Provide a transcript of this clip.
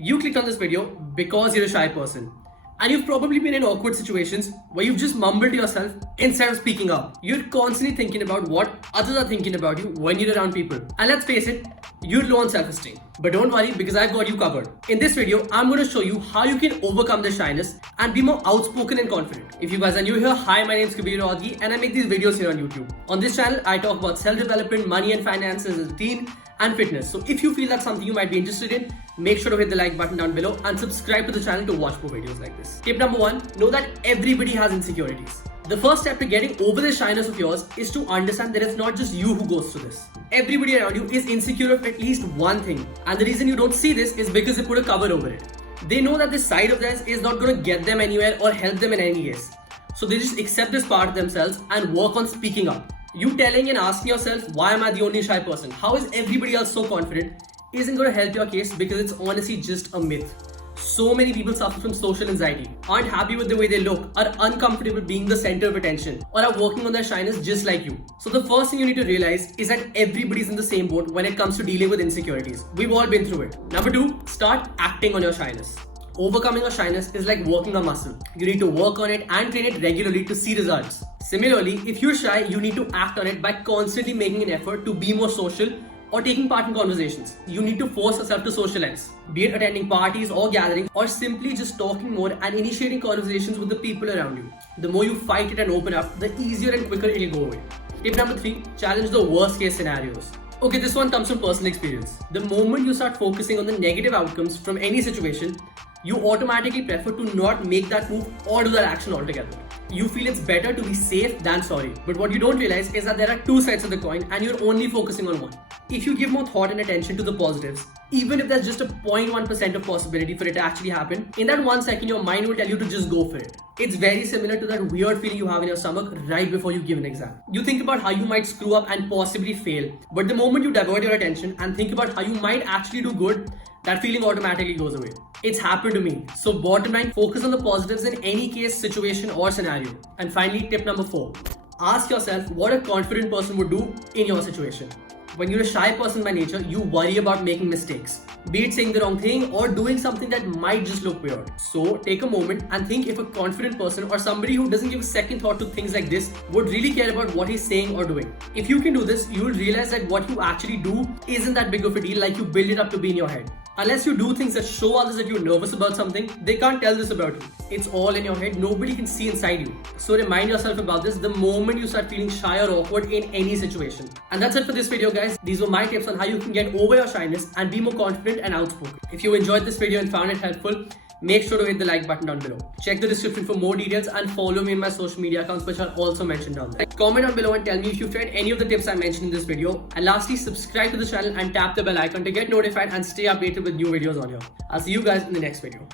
You clicked on this video because you're a shy person. And you've probably been in awkward situations where you've just mumbled to yourself instead of speaking up. You're constantly thinking about what others are thinking about you when you're around people. And let's face it, you're low on self-esteem. But don't worry, because I've got you covered. In this video, I'm going to show you how you can overcome this shyness and be more outspoken and confident. If you guys are new here, hi, my name is Kabir Rawadgi and I make these videos here on YouTube. On this channel, I talk about self-development, money and finances as a teen, and fitness. So if you feel that's something you might be interested in, make sure to hit the like button down below and subscribe to the channel to watch more videos like this. Tip number 1, know that everybody has insecurities. The first step to getting over the shyness of yours is to understand that it's not just you who goes through this. Everybody around you is insecure of at least one thing. And the reason you don't see this is because they put a cover over it. They know that this side of theirs is not going to get them anywhere or help them in any case. So they just accept this part of themselves and work on speaking up. You telling and asking yourself, why am I the only shy person? How is everybody else so confident? Isn't going to help your case because it's honestly just a myth. So many people suffer from social anxiety, aren't happy with the way they look, are uncomfortable being the center of attention, or are working on their shyness just like you. So the first thing you need to realize is that everybody's in the same boat when it comes to dealing with insecurities. We've all been through it. Number 2, start acting on your shyness. Overcoming your shyness is like working a muscle. You need to work on it and train it regularly to see results. Similarly, if you're shy, you need to act on it by constantly making an effort to be more social or taking part in conversations. You need to force yourself to socialize, be it attending parties or gatherings or simply just talking more and initiating conversations with the people around you. The more you fight it and open up, the easier and quicker it'll go away. Tip number 3, challenge the worst case scenarios. Okay, this one comes from personal experience. The moment you start focusing on the negative outcomes from any situation, you automatically prefer to not make that move or do that action altogether. You feel it's better to be safe than sorry. But what you don't realize is that there are two sides of the coin and you're only focusing on one. If you give more thought and attention to the positives, even if there's just a 0.1% of possibility for it to actually happen, in that 1 second your mind will tell you to just go for it. It's very similar to that weird feeling you have in your stomach right before you give an exam. You think about how you might screw up and possibly fail, but the moment you divert your attention and think about how you might actually do good, that feeling automatically goes away. It's happened to me. So bottom line, focus on the positives in any case, situation or scenario. And finally, tip number 4, ask yourself what a confident person would do in your situation. When you're a shy person by nature, you worry about making mistakes, be it saying the wrong thing or doing something that might just look weird. So take a moment and think if a confident person or somebody who doesn't give a second thought to things like this would really care about what he's saying or doing. If you can do this, you will realize that what you actually do isn't that big of a deal like you build it up to be in your head. Unless you do things that show others that you're nervous about something, they can't tell this about you. It's all in your head, nobody can see inside you. So remind yourself about this the moment you start feeling shy or awkward in any situation. And that's it for this video, guys. These were my tips on how you can get over your shyness and be more confident and outspoken. If you enjoyed this video and found it helpful, make sure to hit the like button down below. Check the description for more details and follow me in my social media accounts, which are also mentioned down there. Comment down below and tell me if you've tried any of the tips I mentioned in this video. And lastly, subscribe to the channel and tap the bell icon to get notified and stay updated with new videos on here. I'll see you guys in the next video.